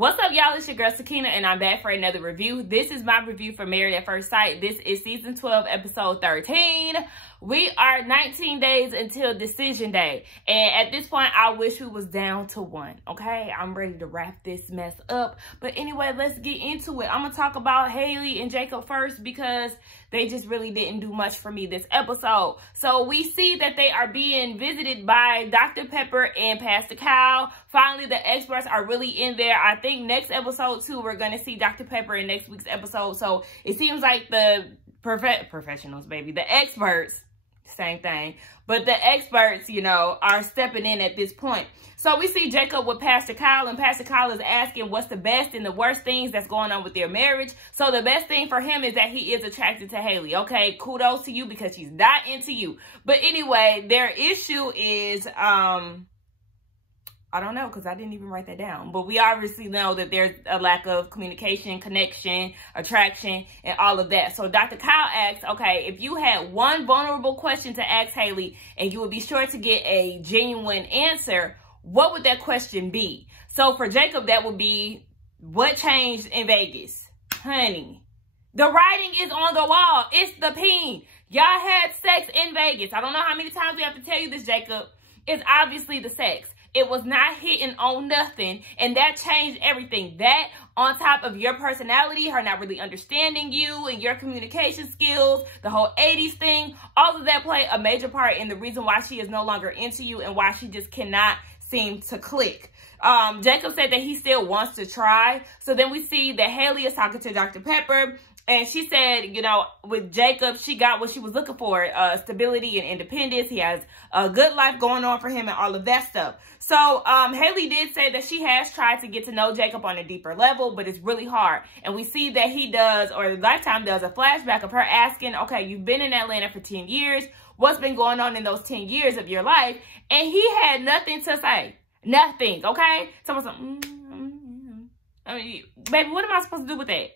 What's up, y'all? It's your girl Sakina, and I'm back for another review. This is my review for Married at First Sight. This is season 12, episode 13. We are 19 days until decision day, and at this point, I wish we was down to one. Okay, I'm ready to wrap this mess up. But anyway, let's get into it. I'm gonna talk about Haley and Jacob first because they just really didn't do much for me this episode. So we see that they are being visited by Dr. Pepper and Pastor Kyle. Finally, the experts are really in there. I think next episode too, we're gonna see Dr. Pepper in next week's episode. So it seems like the professionals, baby, the experts, same thing, but the experts, you know, are stepping in at this point. So we see Jacob with Pastor Kyle, and Pastor Kyle is asking what's the best and the worst things that's going on with their marriage. So the best thing for him is that he is attracted to Haley. Okay, kudos to you because she's not into you. But anyway, their issue is, I don't know, because I didn't even write that down. But we obviously know that there's a lack of communication, connection, attraction, and all of that. So Dr. Kyle asks, okay, if you had one vulnerable question to ask Haley and you would be sure to get a genuine answer, what would that question be? So for Jacob, that would be, what changed in Vegas? Honey, the writing is on the wall. It's the peen. Y'all had sex in Vegas. I don't know how many times we have to tell you this, Jacob. It's obviously the sex. It was not hitting on nothing, and that changed everything. That, on top of your personality, her not really understanding you and your communication skills, the whole 80s thing, all of that played a major part in the reason why she is no longer into you and why she just cannot seem to click. Jacob said that he still wants to try. So then we see that Haley is talking to Dr. Pepper. And she said, you know, with Jacob, she got what she was looking for, stability and independence. He has a good life going on for him and all of that stuff. So Haley did say that she has tried to get to know Jacob on a deeper level, but it's really hard. And we see that he does, or Lifetime does, a flashback of her asking, okay, you've been in Atlanta for 10 years. What's been going on in those 10 years of your life? And he had nothing to say. Nothing, okay? Someone's like, I mean, baby, what am I supposed to do with that?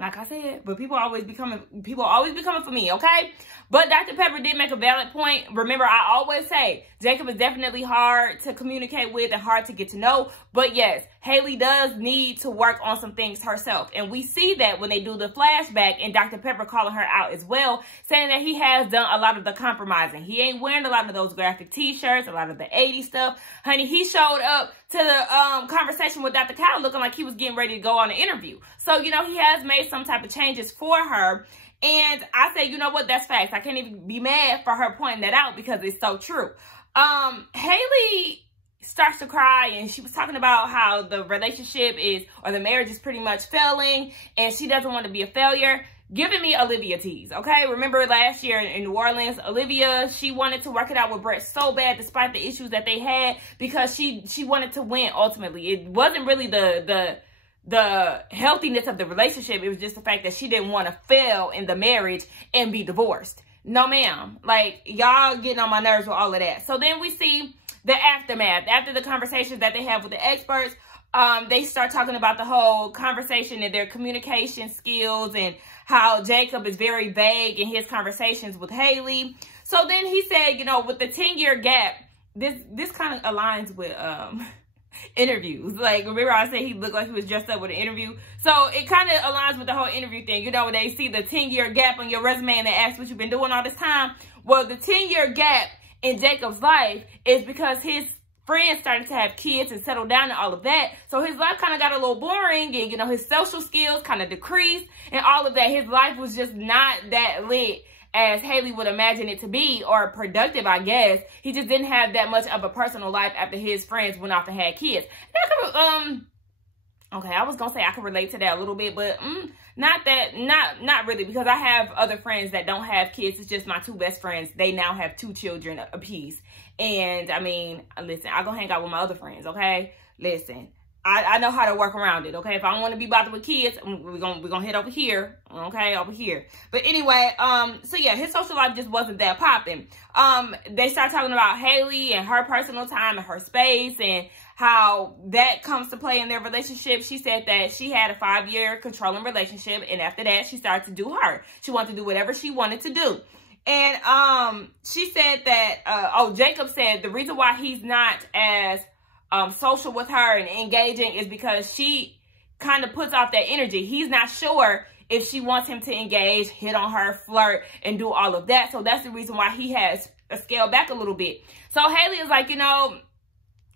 Like I said, but people always be coming for me, okay? But Dr. Pepper did make a valid point. Remember, I always say Jacob is definitely hard to communicate with and hard to get to know. But yes, Haley does need to work on some things herself. And we see that when they do the flashback and Dr. Pepper calling her out as well, saying that he has done a lot of the compromising. He ain't wearing a lot of those graphic t-shirts, a lot of the 80s stuff. Honey, he showed up to the conversation with Dr. Kyle looking like he was getting ready to go on an interview. So, you know, he has made some type of changes for her. And I say, you know what, that's facts. I can't even be mad for her pointing that out because it's so true. Haley starts to cry, and she was talking about how the relationship is, or the marriage is pretty much failing, and she doesn't want to be a failure. Giving me Olivia tease, okay? Remember last year in New Orleans, Olivia, she wanted to work it out with Brett so bad despite the issues that they had because she wanted to win ultimately. It wasn't really the healthiness of the relationship. It was just the fact that she didn't want to fail in the marriage and be divorced. No, ma'am. Like, y'all getting on my nerves with all of that. So then we see the aftermath. After the conversations that they have with the experts, they start talking about the whole conversation and their communication skills and how Jacob is very vague in his conversations with Haley. So then he said, you know, with the 10-year gap, this kind of aligns with interviews. Like, remember I said he looked like he was dressed up with an interview? So it kind of aligns with the whole interview thing. You know, when they see the 10-year gap on your resume and they ask what you've been doing all this time. Well, the 10-year gap in Jacob's life is because his friends started to have kids and settle down and all of that. So his life kind of got a little boring, and, you know, his social skills kind of decreased and all of that. His life was just not that lit as Haley would imagine it to be, or productive, I guess. He just didn't have that much of a personal life after his friends went off and had kids. Okay, I was gonna say I can relate to that a little bit, but not really, because I have other friends that don't have kids. It's just my two best friends. They now have 2 children apiece. And I mean, listen, I go hang out with my other friends, okay? Listen, I know how to work around it, okay? If I don't want to be bothered with kids, we're gonna head over here, okay? Over here. But anyway, so yeah, his social life just wasn't that popping. They start talking about Haley and her personal time and her space and how that comes to play in their relationship. She said that she had a 5-year controlling relationship, and after that, she started to do her. She wanted to do whatever she wanted to do. And she said that, Jacob said the reason why he's not as social with her and engaging is because she kind of puts off that energy. He's not sure if she wants him to engage, hit on her, flirt, and do all of that. So that's the reason why he has scaled back a little bit. So Haley is like, you know,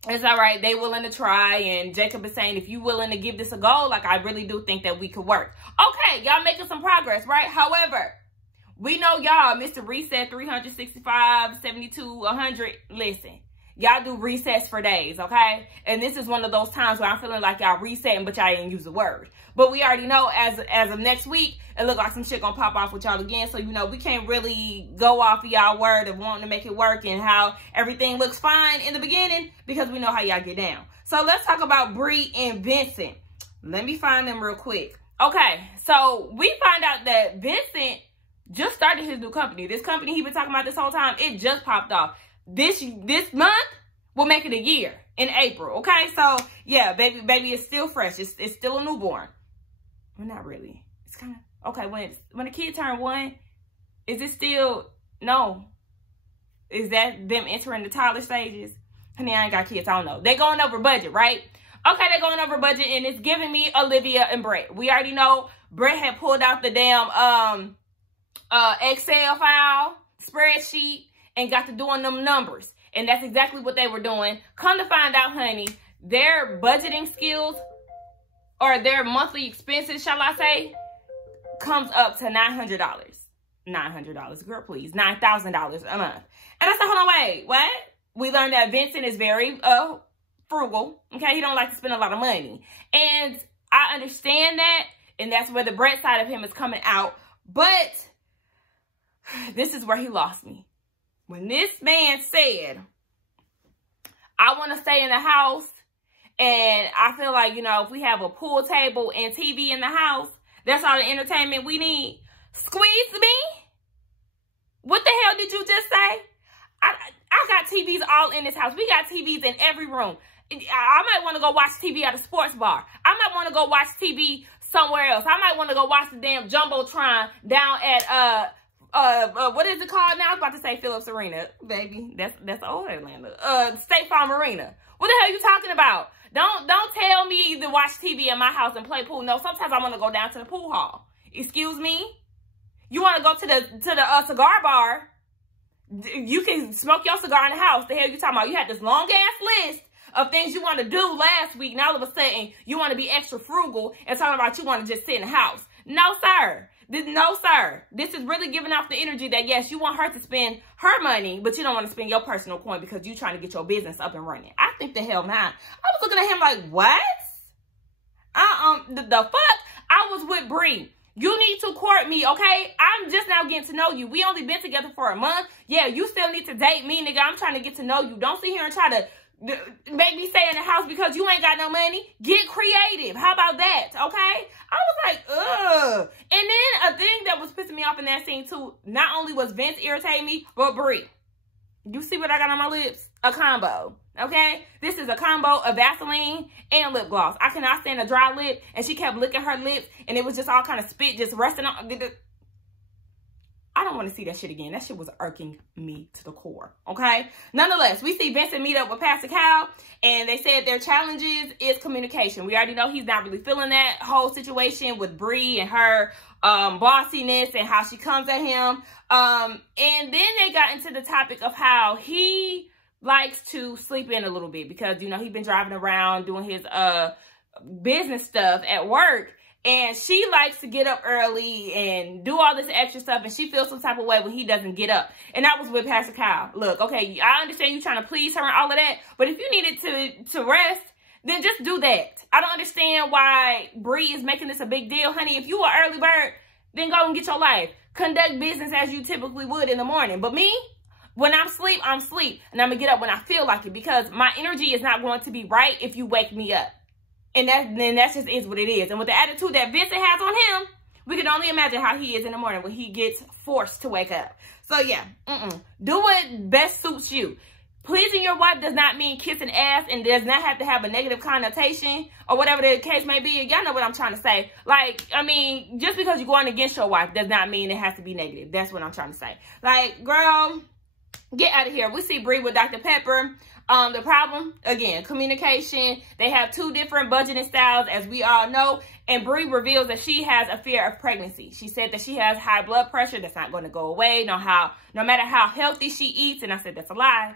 it's all right. They willing to try. And Jacob is saying, if you willing to give this a go, like, I really do think that we could work. Okay, y'all making some progress, right? However, we know y'all, Mr. Reset 365, 72, 100. Listen, y'all do resets for days, okay? And this is one of those times where I'm feeling like y'all resetting, but y'all didn't use the word. But we already know as of next week, it look like some shit gonna pop off with y'all again. So, you know, we can't really go off of y'all word of wanting to make it work and how everything looks fine in the beginning because we know how y'all get down. So let's talk about Brie and Vincent. Let me find them real quick. Okay, so we find out that Vincent just started his new company. This company he been talking about this whole time, it just popped off. This month will make it a year in April. Okay, so yeah, baby is still fresh. It's still a newborn. Well, not really. It's kind of okay. When a kid turn 1, is it still no? Is that them entering the toddler stages? Honey, I ain't got kids. I don't know. They going over budget, right? Okay, they're going over budget, and it's giving me Olivia and Brett. We already know Brett had pulled out the damn Excel file, spreadsheet, and got to doing them numbers. And that's exactly what they were doing. Come to find out, honey, their budgeting skills or their monthly expenses, shall I say, comes up to $900. $900, girl, please. $9,000 a month. And I said, hold on, wait, what? We learned that Vincent is very frugal. Okay, he don't like to spend a lot of money. And I understand that. And that's where the Brett side of him is coming out. But this is where he lost me. When this man said, I want to stay in the house, and I feel like, you know, if we have a pool table and TV in the house, that's all the entertainment we need. Squeeze me? What the hell did you just say? I got TVs all in this house. We got TVs in every room. I might want to go watch TV at a sports bar. I might want to go watch TV somewhere else. I might want to go watch the damn Jumbotron down at what is it called now? I was about to say Phillips Arena, baby. That's old Atlanta. State Farm Arena. What the hell are you talking about? Don't tell me to watch TV in my house and play pool. No, sometimes I want to go down to the pool hall. Excuse me? You want to go to the cigar bar? You can smoke your cigar in the house. The hell you talking about? You had this long ass list of things you want to do last week. Now all of a sudden you want to be extra frugal and talking about you want to just sit in the house. No, sir. No, sir. This is really giving off the energy that, yes, you want her to spend her money, but you don't want to spend your personal coin because you're trying to get your business up and running. I think the hell not. I was looking at him like, what? The fuck? I was with Brie. You need to court me, okay? I'm just now getting to know you. We only been together for a month. Yeah, you still need to date me, nigga. I'm trying to get to know you. Don't sit here and try to make me stay in the house because you ain't got no money. Get creative. How about that, okay? I was like, ugh. And then a thing that was pissing me off in that scene, too, not only was Vince irritating me, but Brie. You see what I got on my lips? A combo, okay? This is a combo of Vaseline and lip gloss. I cannot stand a dry lip, and she kept licking her lips, and it was just all kind of spit just resting on. I don't want to see that shit again. That shit was irking me to the core, okay? Nonetheless, we see Vincent meet up with Pastor Cal, and they said their challenges is communication. We already know he's not really feeling that whole situation with Brie and her bossiness and how she comes at him. And then they got into the topic of how he likes to sleep in a little bit because, you know, he's been driving around doing his business stuff at work. And she likes to get up early and do all this extra stuff. And she feels some type of way when he doesn't get up. And that was with Pastor Kyle. Look, okay, I understand you trying to please her and all of that. But if you needed to rest, then just do that. I don't understand why Brie is making this a big deal. Honey, if you are early bird, then go and get your life. Conduct business as you typically would in the morning. But me, when I'm asleep, I'm asleep. And I'm going to get up when I feel like it. Because my energy is not going to be right if you wake me up. And that just is what it is. And with the attitude that Vincent has on him, we can only imagine how he is in the morning when he gets forced to wake up. So, yeah. Do what best suits you. Pleasing your wife does not mean kissing ass and does not have to have a negative connotation or whatever the case may be. Y'all know what I'm trying to say. Like, I mean, just because you're going against your wife does not mean it has to be negative. That's what I'm trying to say. Like, girl, get out of here. We see Brie with Dr. Pepper. The problem, again, communication. They have two different budgeting styles, as we all know. And Brie reveals that she has a fear of pregnancy. She said that she has high blood pressure that's not going to go away, no matter how healthy she eats. And I said, that's a lie.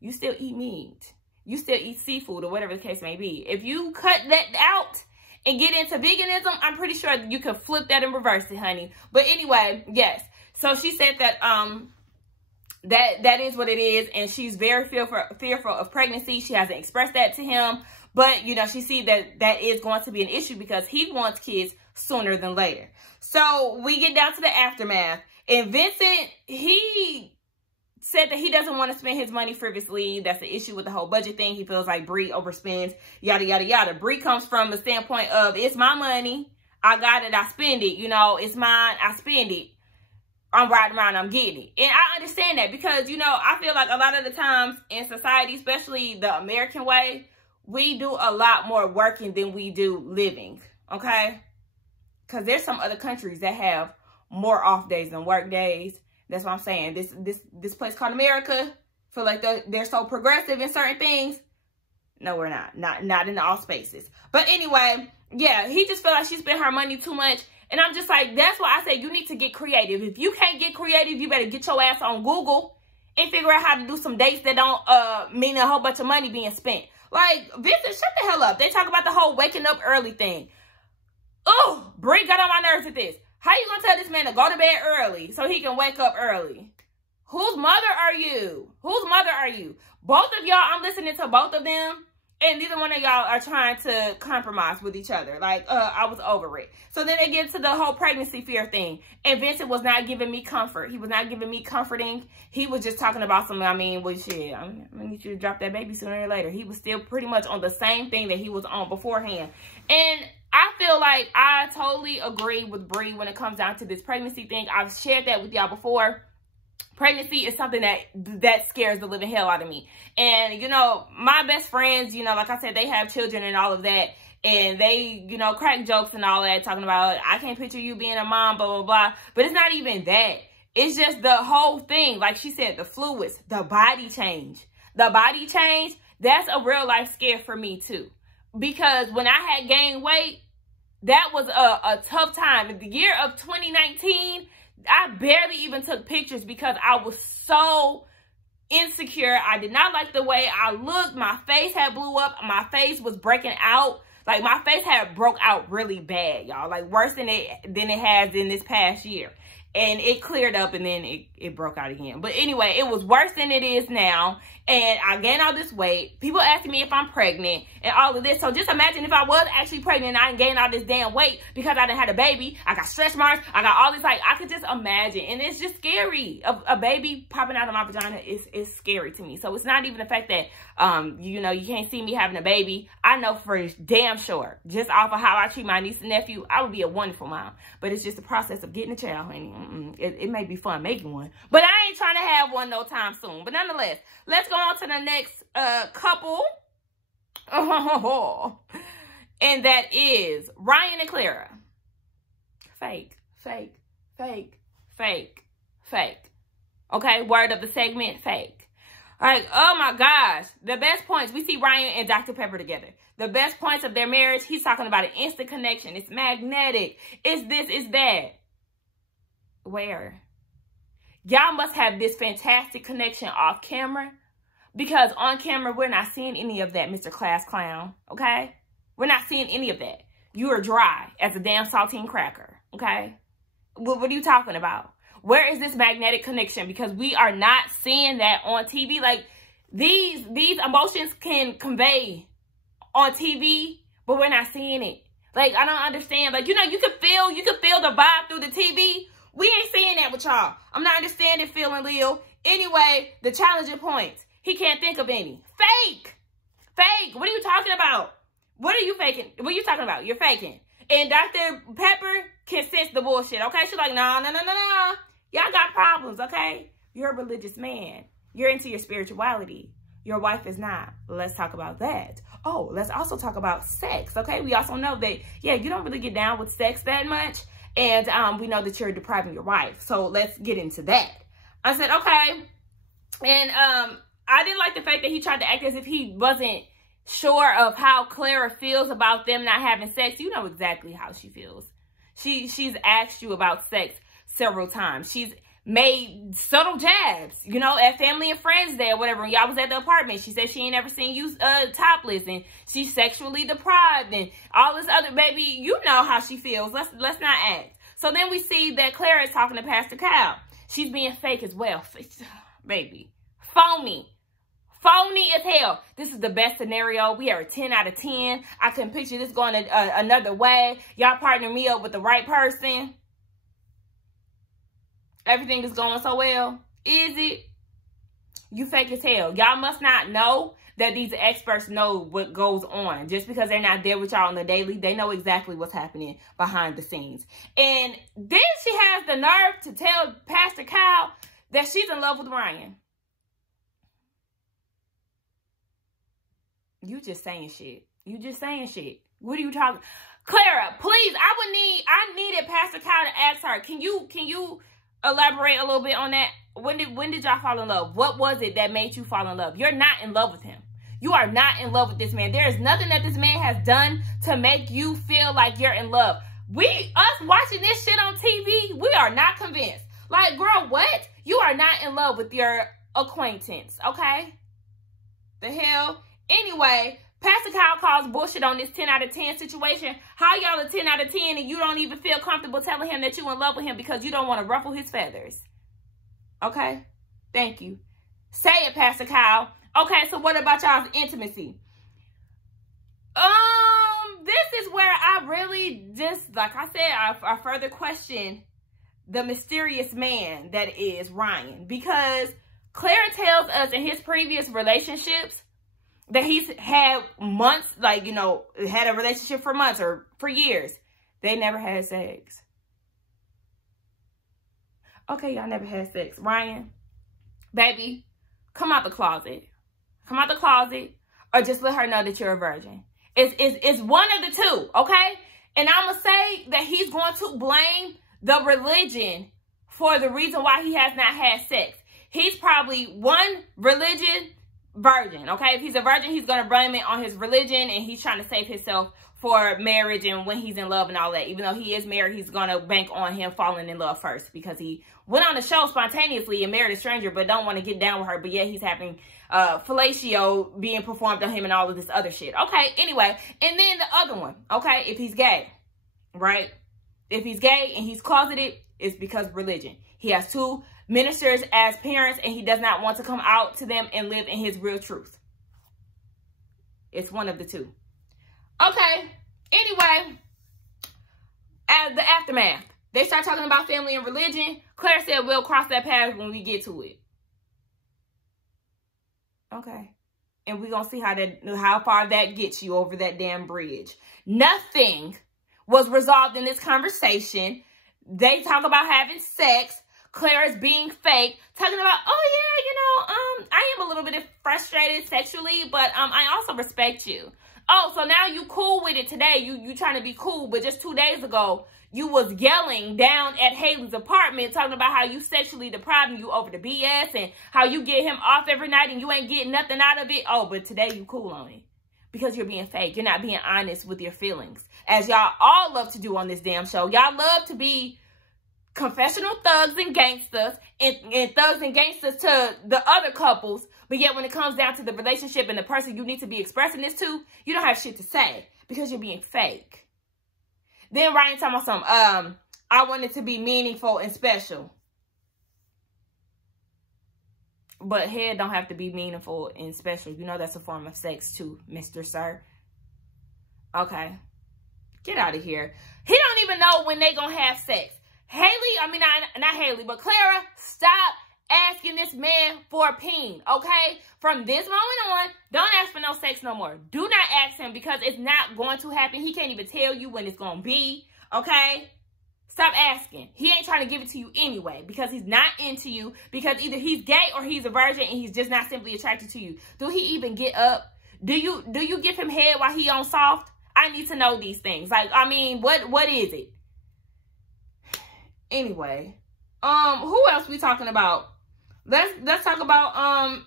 You still eat meat. You still eat seafood or whatever the case may be. If you cut that out and get into veganism, I'm pretty sure you can flip that and reverse it, honey. But anyway, yes. So she said that that is what it is, and she's very fearful of pregnancy. She hasn't expressed that to him, but you know, she sees that is going to be an issue because he wants kids sooner than later. So we get down to the aftermath, and Vincent, he said that he doesn't want to spend his money frivolously. That's the issue with the whole budget thing. He feels like Brie overspends, yada, yada, yada. Brie comes from the standpoint of, it's my money. I got it. I spend it. You know, it's mine. I spend it. I'm riding around. I'm getting it. And I understand that because, you know, I feel like a lot of the times in society, especially the American way, we do a lot more working than we do living. Okay? Because there's some other countries that have more off days than work days. That's what I'm saying. This place called America, feel like they're so progressive in certain things. No, we're not. Not in all spaces. But anyway, yeah, he just felt like she spent her money too much. And I'm just like, that's why I say you need to get creative. If you can't get creative, you better get your ass on Google and figure out how to do some dates that don't mean a whole bunch of money being spent. Like, Vincent, shut the hell up. They talk about the whole waking up early thing. Oh, Brie got on my nerves with this. How you gonna tell this man to go to bed early so he can wake up early? Whose mother are you? Whose mother are you? Both of y'all, I'm listening to both of them, and neither one of y'all are trying to compromise with each other. Like, I was over it. So then they get to the whole pregnancy fear thing, and Vincent was not giving me comfort. He was not giving me comforting. He was just talking about something, I mean, well, shit, I'm gonna need you to drop that baby sooner or later. He was still pretty much on the same thing that he was on beforehand. And I feel like I totally agree with Brie when it comes down to this pregnancy thing. I've shared that with y'all before. Pregnancy is something that scares the living hell out of me. And, you know, my best friends, you know, like I said, they have children and all of that. And they, you know, crack jokes and all that, talking about, I can't picture you being a mom, blah, blah, blah. But it's not even that. It's just the whole thing. Like she said, the fluids, the body change. The body change, that's a real life scare for me too. Because when I had gained weight, that was a tough time. In the year of 2019, I barely even took pictures because I was so insecure. I did not like the way I looked. My face had blew up. My face was breaking out. Like, my face had broke out really bad, y'all. Like, worse than it has in this past year. And it cleared up and then it broke out again. But anyway, it was worse than it is now. And I gained all this weight. People asking me if I'm pregnant and all of this. So just imagine if I was actually pregnant and I gained all this damn weight because I didn't have a baby. I got stretch marks. I got all this, like, I could just imagine. And it's just scary. A baby popping out of my vagina is scary to me. So it's not even the fact that, you know, you can't see me having a baby. I know for damn sure, just off of how I treat my niece and nephew, I would be a wonderful mom. But it's just the process of getting a child, honey. It may be fun making one. But I ain't trying to have one no time soon. But nonetheless, let's go on to the next couple. And that is Ryan and Clara. Fake, fake, fake, fake, fake. Okay, word of the segment, fake. All right, oh my gosh. The best points, we see Ryan and Dr. Pepper together. The best points of their marriage, he's talking about an instant connection. It's magnetic. It's this, it's that. Where? Y'all must have this fantastic connection off camera, because on camera, we're not seeing any of that, Mr. Class Clown, okay? We're not seeing any of that. You are dry as a damn saltine cracker, okay? What are you talking about? Where is this magnetic connection? Because we are not seeing that on TV. Like, these emotions can convey on TV, but we're not seeing it. Like, I don't understand. Like, you know, you can feel the vibe through the TV. We ain't seeing that with y'all. I'm not understanding feeling Leo. Anyway, the challenging points. He can't think of any. Fake. Fake. What are you talking about? What are you faking? What are you talking about? You're faking. And Dr. Pepper can sense the bullshit, okay? She's like, no. Y'all got problems, okay? You're a religious man. You're into your spirituality. Your wife is not. Let's talk about that. Oh, let's also talk about sex, okay? We also know that, yeah, you don't really get down with sex that much. And we know that you're depriving your wife. So let's get into that. I said, okay. And I didn't like the fact that he tried to act as if he wasn't sure of how Clara feels about them not having sex. You know exactly how she feels. She's asked you about sex several times. She's made subtle jabs, you know, at family and friends day or whatever. When y'all was at the apartment, she said she ain't ever seen you topless, and she's sexually deprived and all this other, baby, you know how she feels. Let's not act. So then we see that Clara is talking to Pastor Cal. She's being fake as well. Baby. Phony. Phony as hell. This is the best scenario. We are a 10 out of 10. I couldn't picture this going another way. Y'all partner me up with the right person. Everything is going so well. Is it? You fake as hell. Y'all must not know that these experts know what goes on. Just because they're not there with y'all on the daily, they know exactly what's happening behind the scenes. And then she has the nerve to tell Pastor Kyle that she's in love with Ryan. You just saying shit. You just saying shit. What are you talking? Clara, please, I needed Pastor Kyle to ask her. Can you elaborate a little bit on that? When did y'all fall in love? What was it that made you fall in love? You're not in love with him. You are not in love with this man. There is nothing that this man has done to make you feel like you're in love. Us watching this shit on TV, we are not convinced. Like, girl, what? You are not in love with your acquaintance, okay? The hell? Anyway, Pastor Kyle calls bullshit on this 10 out of 10 situation. How y'all a 10 out of 10 and you don't even feel comfortable telling him that you're in love with him because you don't want to ruffle his feathers? Okay? Thank you. Say it, Pastor Kyle. Okay, so what about y'all's intimacy? This is where I really just, like I said, I further question the mysterious man that is Ryan. Because Clara tells us in his previous relationships that he's had months, like, you know, had a relationship for months or for years. They never had sex. Okay, y'all never had sex. Ryan, baby, come out the closet. Come out the closet, or just let her know that you're a virgin. It's one of the two, okay? And I'm going to say that he's going to blame the religion for the reason why he has not had sex. He's probably one religion virgin, okay? If he's a virgin, he's going to blame it on his religion, and he's trying to save himself for marriage and when he's in love and all that. Even though he is married, he's going to bank on him falling in love first because he went on the show spontaneously and married a stranger but don't want to get down with her. But yet he's having fellatio being performed on him and all of this other shit. Okay, anyway. And then the other one, okay, if he's gay, right? If he's gay and he's closeted, it's because of religion. He has two ministers as parents and he does not want to come out to them and live in his real truth. It's one of the two. Okay, anyway, as the aftermath, they start talking about family and religion. Claire said we'll cross that path when we get to it. Okay, and we're gonna see how far that gets you over that damn bridge. Nothing was resolved in this conversation. They talk about having sex. Claire is being fake, talking about, oh yeah, you know, I am a little bit frustrated sexually, but I also respect you. Oh, so now you cool with it today. You trying to be cool, but just 2 days ago, you was yelling down at Haley's apartment, talking about how you sexually deprived and you over the BS and how you get him off every night and you ain't getting nothing out of it. Oh, but today you cool on it because you're being fake. You're not being honest with your feelings, as y'all all love to do on this damn show. Y'all love to be confessional thugs and gangsters and thugs and gangsters to the other couples. But yet when it comes down to the relationship and the person you need to be expressing this to, you don't have shit to say because you're being fake. Then Ryan talking about something, I want it to be meaningful and special. But head don't have to be meaningful and special. You know that's a form of sex too, Mr. Sir. Okay. Get out of here. He don't even know when they gonna have sex. Not Haley, but Clara, stop asking this man for a peen, okay? From this moment on, don't ask for no sex no more. Do not ask him because it's not going to happen. He can't even tell you when it's going to be, okay? Stop asking. He ain't trying to give it to you anyway because he's not into you, because either he's gay or he's a virgin and he's just not simply attracted to you. Do he even get up? Do you give him head while he on soft? I need to know these things. Like, I mean, what is it? Anyway, who else we talking about? Let's talk about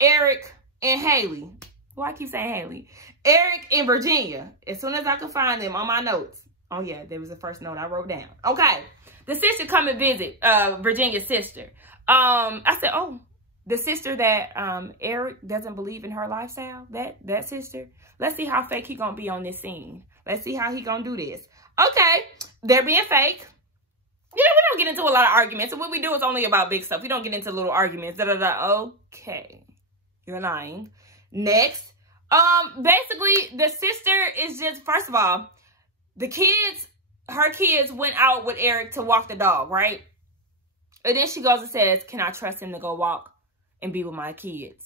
Eric and Haley. Why I keep saying Haley? Eric and Virginia. As soon as I could find them on my notes. Oh yeah, there was the first note I wrote down. Okay. The sister come and visit Virginia's sister. I said, oh, the sister that Eric doesn't believe in her lifestyle, that sister. Let's see how fake he gonna be on this scene. Let's see how he gonna do this. Okay, they're being fake. You know, we don't get into a lot of arguments. And what we do is only about big stuff. We don't get into little arguments. Okay, you're lying. Next, basically the sister is just, first of all, her kids went out with Eric to walk the dog, right? And then she goes and says, can I trust him to go walk and be with my kids?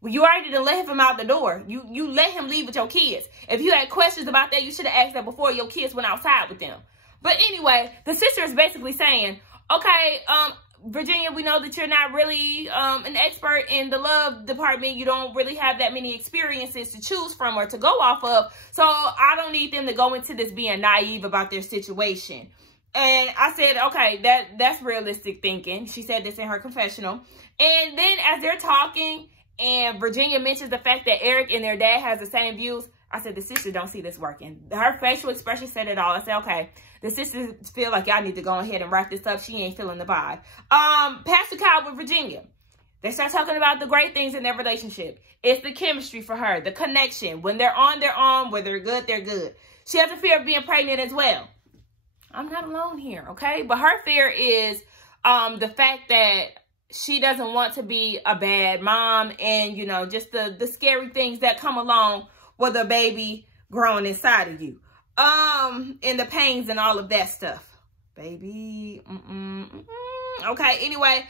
Well, you already done let him out the door. You let him leave with your kids. If you had questions about that, you should have asked that before your kids went outside with them. But anyway, the sister is basically saying, okay, Virginia, we know that you're not really an expert in the love department. You don't really have that many experiences to choose from or to go off of. So I don't need them to go into this being naive about their situation. And I said, okay, that's realistic thinking. She said this in her confessional. And then as they're talking and Virginia mentions the fact that Eric and their dad has the same views, I said, the sister don't see this working. Her facial expression said it all. I said, okay, the sisters feel like y'all need to go ahead and wrap this up. She ain't feeling the vibe. Pastor Kyle with Virginia. They start talking about the great things in their relationship. It's the chemistry for her, the connection. When they're on, they're on. When they're good, they're good. She has a fear of being pregnant as well. I'm not alone here, okay? But her fear is the fact that she doesn't want to be a bad mom and, you know, just the scary things that come along with a baby growing inside of you. And the pains and all of that stuff. Baby, okay, anyway,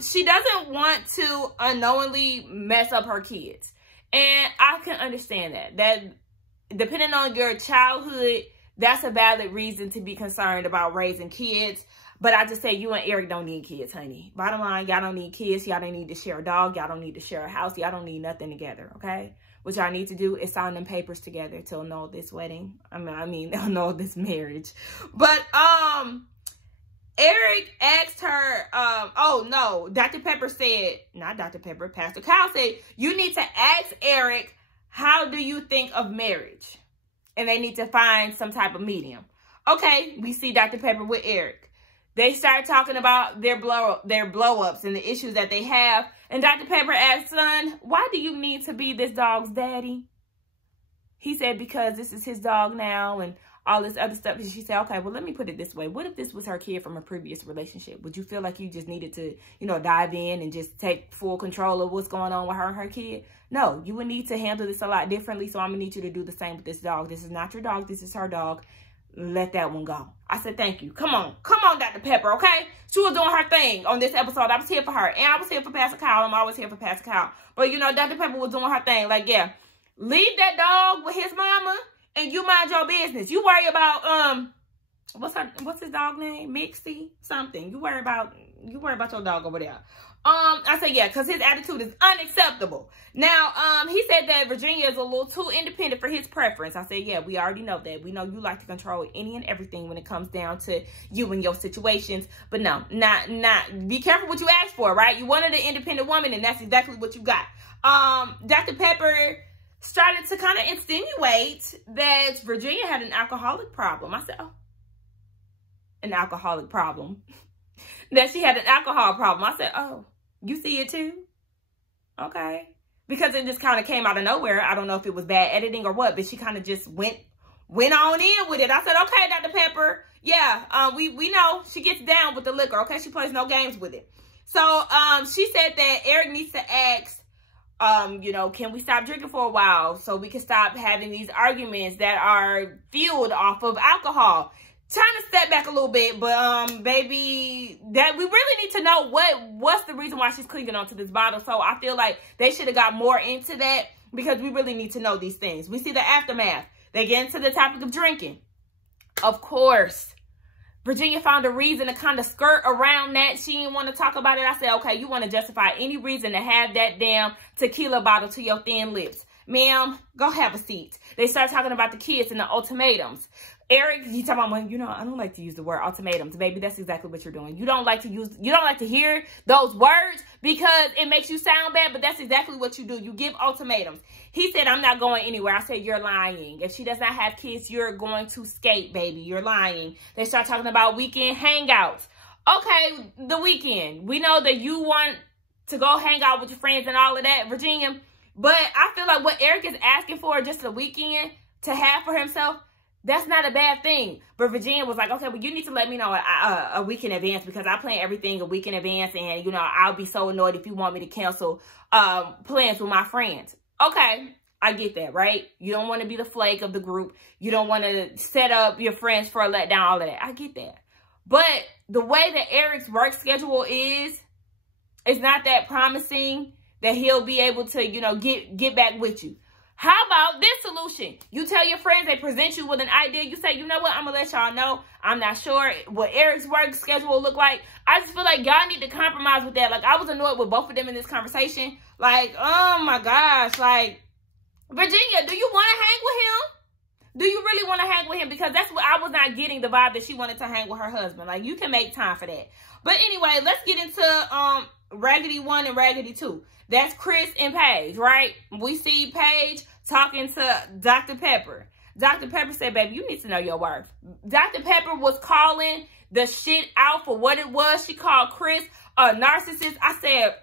she doesn't want to unknowingly mess up her kids. And I can understand that depending on your childhood, that's a valid reason to be concerned about raising kids. But I just say you and Eric don't need kids, honey. Bottom line, y'all don't need kids. Y'all don't need to share a dog. Y'all don't need to share a house. Y'all don't need nothing together, okay? What y'all need to do is sign them papers together to annul this wedding. I mean, annul this marriage. But, Eric asked her, oh no, Dr. Pepper said, not Dr. Pepper, Pastor Kyle said, you need to ask Eric, how do you think of marriage? And they need to find some type of medium. Okay, we see Dr. Pepper with Eric. They start talking about their blow-ups and the issues that they have. And Dr. Pepper asked, son, why do you need to be this dog's daddy? He said, because this is his dog now and all this other stuff. And she said, okay, well, let me put it this way. What if this was her kid from a previous relationship? Would you feel like you just needed to, you know, dive in and just take full control of what's going on with her and her kid? No, you would need to handle this a lot differently. So I'm going to need you to do the same with this dog. This is not your dog. This is her dog. Let that one go. I said, thank you. Come on, Dr. Pepper, okay? She was doing her thing on this episode. I was here for her. And I was here for Pastor Kyle. I'm always here for Pastor Kyle. But, you know, Dr. Pepper was doing her thing. Like, yeah, leave that dog with his mama and you mind your business. You worry about, what's his dog name? Mixie? Something. You worry about your dog over there. I said, yeah, because his attitude is unacceptable. Now, he said that Virginia is a little too independent for his preference. I said, yeah, we already know that. We know you like to control any and everything when it comes down to you and your situations. But no, not. Be careful what you ask for, right? You wanted an independent woman, and that's exactly what you got. Dr. Pepper started to kind of insinuate that Virginia had an alcoholic problem. I said, oh, an alcoholic problem. That she had an alcohol problem. I said, oh, you see it too? Okay. Because it just kind of came out of nowhere. I don't know if it was bad editing or what, but she kind of just went on in with it. I said, okay, Dr. Pepper. Yeah, we know she gets down with the liquor, okay? She plays no games with it. So, she said that Eric needs to ask, you know, can we stop drinking for a while so we can stop having these arguments that are fueled off of alcohol? Trying to step back a little bit, but baby, that we really need to know what's the reason why she's clinging onto this bottle. So I feel like they should have got more into that because we really need to know these things. We see the aftermath. They get into the topic of drinking. Of course, Virginia found a reason to kind of skirt around that. She didn't want to talk about it. I said, okay, you want to justify any reason to have that damn tequila bottle to your thin lips. ma'am, go have a seat. They start talking about the kids and the ultimatums. Eric, you talking about, well, you know, I don't like to use the word ultimatums. Baby, that's exactly what you're doing. You don't like to hear those words because it makes you sound bad, but that's exactly what you do. You give ultimatums. He said, I'm not going anywhere. I said, you're lying. If she does not have kids, you're going to skate, baby. You're lying. They start talking about weekend hangouts. Okay, the weekend. We know that you want to go hang out with your friends and all of that, Virginia. But I feel like what Eric is asking for, just the weekend to have for himself, that's not a bad thing. But Virginia was like, okay, well, you need to let me know a week in advance because I plan everything a week in advance. And, you know, I'll be so annoyed if you want me to cancel plans with my friends. Okay, I get that, right? You don't want to be the flake of the group. You don't want to set up your friends for a letdown, all of that. I get that. But the way that Eric's work schedule is, it's not that promising that he'll be able to, you know, get back with you. How about this solution? You tell your friends, they present you with an idea. You say, you know what? I'm going to let y'all know. I'm not sure what Eric's work schedule will look like. I just feel like y'all need to compromise with that. Like, I was annoyed with both of them in this conversation. Like, oh my gosh. Like, Virginia, do you want to hang with him? Do you really want to hang with him? Because that's what I was not getting, the vibe that she wanted to hang with her husband. Like, you can make time for that. But anyway, let's get into Raggedy 1 and Raggedy 2. That's Chris and Paige, right? We see Paige talking to Dr. Pepper. Dr. Pepper said, baby, you need to know your worth. Dr. Pepper was calling the shit out for what it was. She called Chris a narcissist. I said,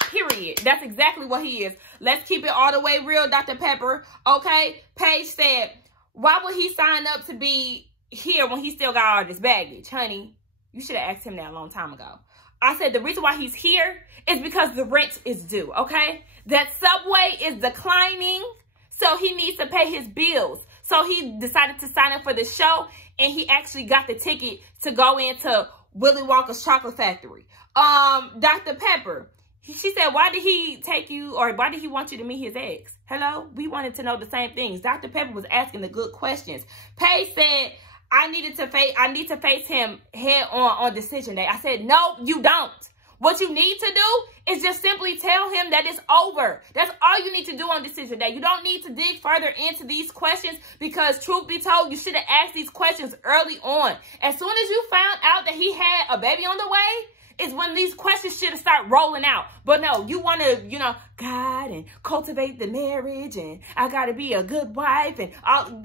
period. That's exactly what he is. Let's keep it all the way real, Dr. Pepper. Okay? Paige said, why would he sign up to be here when he still got all this baggage? Honey, you should have asked him that a long time ago. I said the reason why he's here is because the rent is due, okay? That Subway is declining, so he needs to pay his bills. So he decided to sign up for the show, and he actually got the ticket to go into Willy Wonka's Chocolate Factory. Dr. Pepper, she said, why did he take you, or why did he want you to meet his ex? Hello? We wanted to know the same things. Dr. Pepper was asking the good questions. Paige said, I need to face him head on decision day. I said, no, you don't. What you need to do is just simply tell him that it's over. That's all you need to do on decision day. You don't need to dig further into these questions because, truth be told, you should have asked these questions early on. As soon as you found out that he had a baby on the way is when these questions should have started rolling out. But no, you want to, you know, God and cultivate the marriage and I got to be a good wife and all.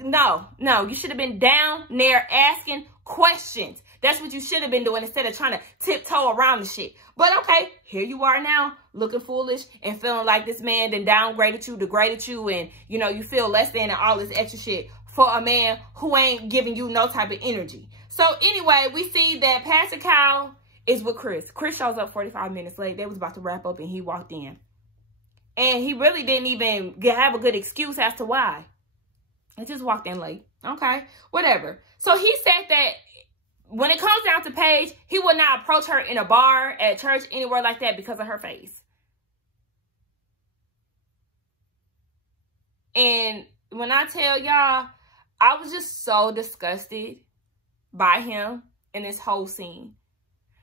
No, you should have been down there asking questions. That's what you should have been doing instead of trying to tiptoe around the shit. But okay, here you are now, looking foolish and feeling like this man then downgraded you, degraded you, and, you know, you feel less than and all this extra shit for a man who ain't giving you no type of energy. So anyway, we see that Pastor Kyle is with Chris. Chris shows up 45 minutes late. They was about to wrap up and he walked in. And he really didn't even have a good excuse as to why. He just walked in late. Okay, whatever. So he said that when it comes down to Paige, he would not approach her in a bar, at church, anywhere like that because of her face. And when I tell y'all, I was just so disgusted by him in this whole scene.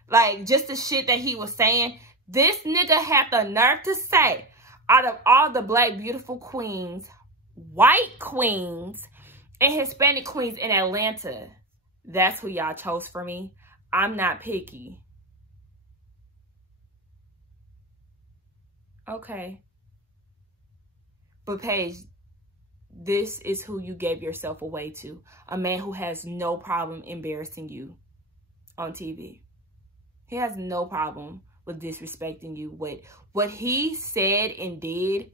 Like, just the shit that he was saying. This nigga had the nerve to say, out of all the black beautiful queens, white queens, and Hispanic queens in Atlanta, that's who y'all chose for me. I'm not picky. Okay. But Paige, this is who you gave yourself away to. A man who has no problem embarrassing you on TV. He has no problem with disrespecting you. What he said and did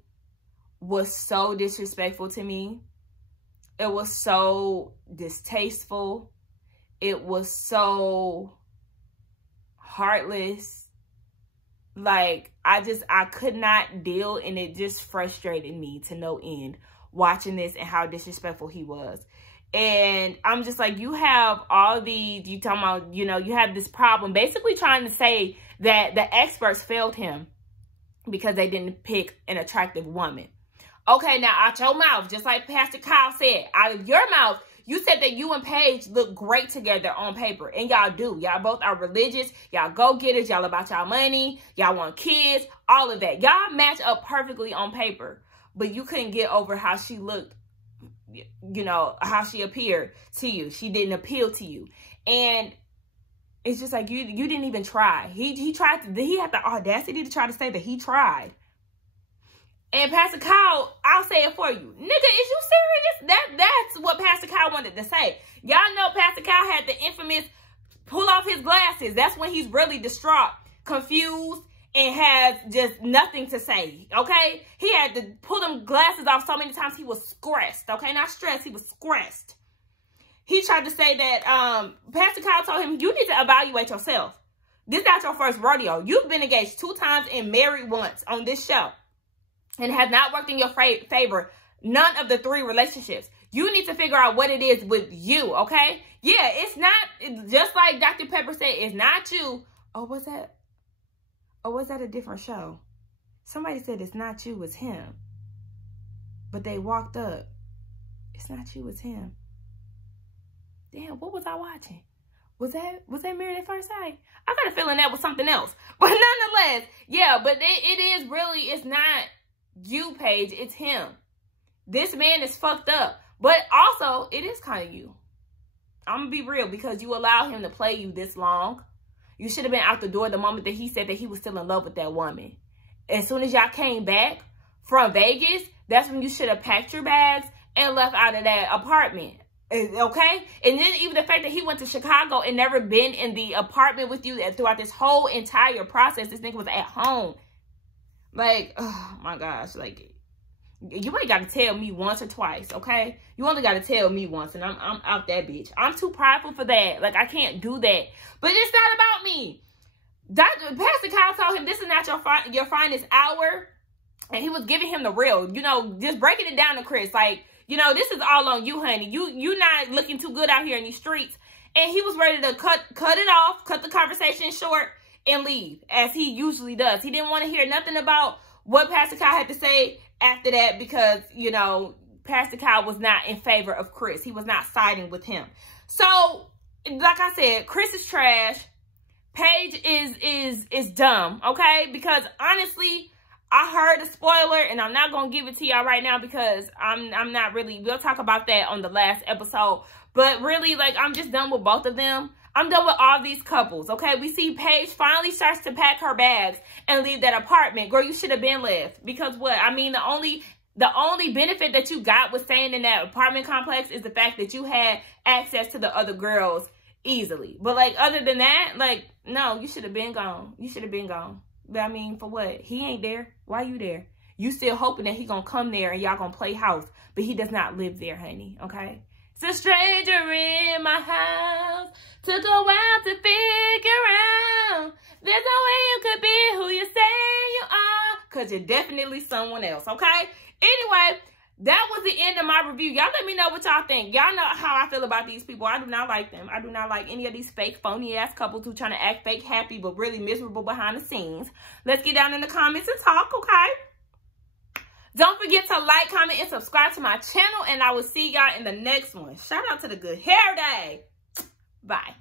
was so disrespectful to me. It was so distasteful. It was so heartless. Like, I could not deal, and it just frustrated me to no end watching this and how disrespectful he was. And I'm just like, you have all these, you talking about, you know, you have this problem, basically trying to say that the experts failed him because they didn't pick an attractive woman. Okay, now out your mouth, just like Pastor Kyle said, out of your mouth, you said that you and Paige look great together on paper. And y'all do. Y'all both are religious. Y'all go-getters. Y'all about y'all money. Y'all want kids. All of that. Y'all match up perfectly on paper. but you couldn't get over how she looked, you know, how she appeared to you. She didn't appeal to you. And it's just like, you didn't even try. He tried to, he had the audacity to try to say that he tried. And Pastor Kyle, I'll say it for you. Nigga, is you serious? That's what Pastor Kyle wanted to say. Y'all know Pastor Kyle had the infamous pull off his glasses. That's when he's really distraught, confused, and has just nothing to say, okay? He had to pull them glasses off so many times he was stressed, okay? Not stressed, he was stressed. He tried to say that Pastor Kyle told him, you need to evaluate yourself. This is not your first rodeo. You've been engaged 2 times and married once on this show. And have not worked in your favor. None of the 3 relationships. You need to figure out what it is with you, okay? Yeah, it's not, just like Dr. Pepper said, it's not you. Oh, was that a different show? Somebody said it's not you, it's him. But they walked up. It's not you, it's him. Damn, what was I watching? Was that Married at First Sight? I got a feeling that was something else. But nonetheless, yeah, but it is really, it's not you, Paige, it's him. This man is fucked up. But also, it is kind of you. I'm going to be real, because you allowed him to play you this long. You should have been out the door the moment that he said that he was still in love with that woman. As soon as y'all came back from Vegas, that's when you should have packed your bags and left out of that apartment. Okay? And then even the fact that he went to Chicago and never been in the apartment with you throughout this whole entire process. This nigga was at home. Like, oh my gosh, like, you ain't got to tell me once or twice, okay? You only got to tell me once, and I'm out that bitch. I'm too prideful for that. Like, I can't do that. But it's not about me. Pastor Kyle told him this is not your finest hour, and he was giving him the real, you know, just breaking it down to Chris. Like, you know, this is all on you, honey. You not looking too good out here in these streets. And he was ready to cut it off, cut the conversation short, and leave, as he usually does. He didn't want to hear nothing about what Pastor Kyle had to say after that, because, you know, Pastor Kyle was not in favor of Chris. He was not siding with him. So, like I said, Chris is trash. Paige is dumb, okay? Because honestly, I heard a spoiler, and I'm not going to give it to y'all right now because I'm not really, we'll talk about that on the last episode. But really, like, I'm just done with both of them. I'm done with all these couples, okay? We see Paige finally starts to pack her bags and leave that apartment. Girl, you should have been left. Because what? I mean, the only benefit that you got with staying in that apartment complex is the fact that you had access to the other girls easily. But, like, other than that, like, no, you should have been gone. You should have been gone. But, I mean, for what? He ain't there. Why you there? You still hoping that he gonna come there and y'all gonna play house. But he does not live there, honey, okay? It's a stranger in my house to go out to figure out. There's no way you could be who you say you are, because you're definitely someone else, okay? Anyway, that was the end of my review. Y'all let me know what y'all think. Y'all know how I feel about these people. I do not like them. I do not like any of these fake, phony-ass couples who trying to act fake happy but really miserable behind the scenes. Let's get down in the comments and talk, okay? Don't forget to like, comment, and subscribe to my channel, and I will see y'all in the next one. Shout out to the Good Hair Day. Bye.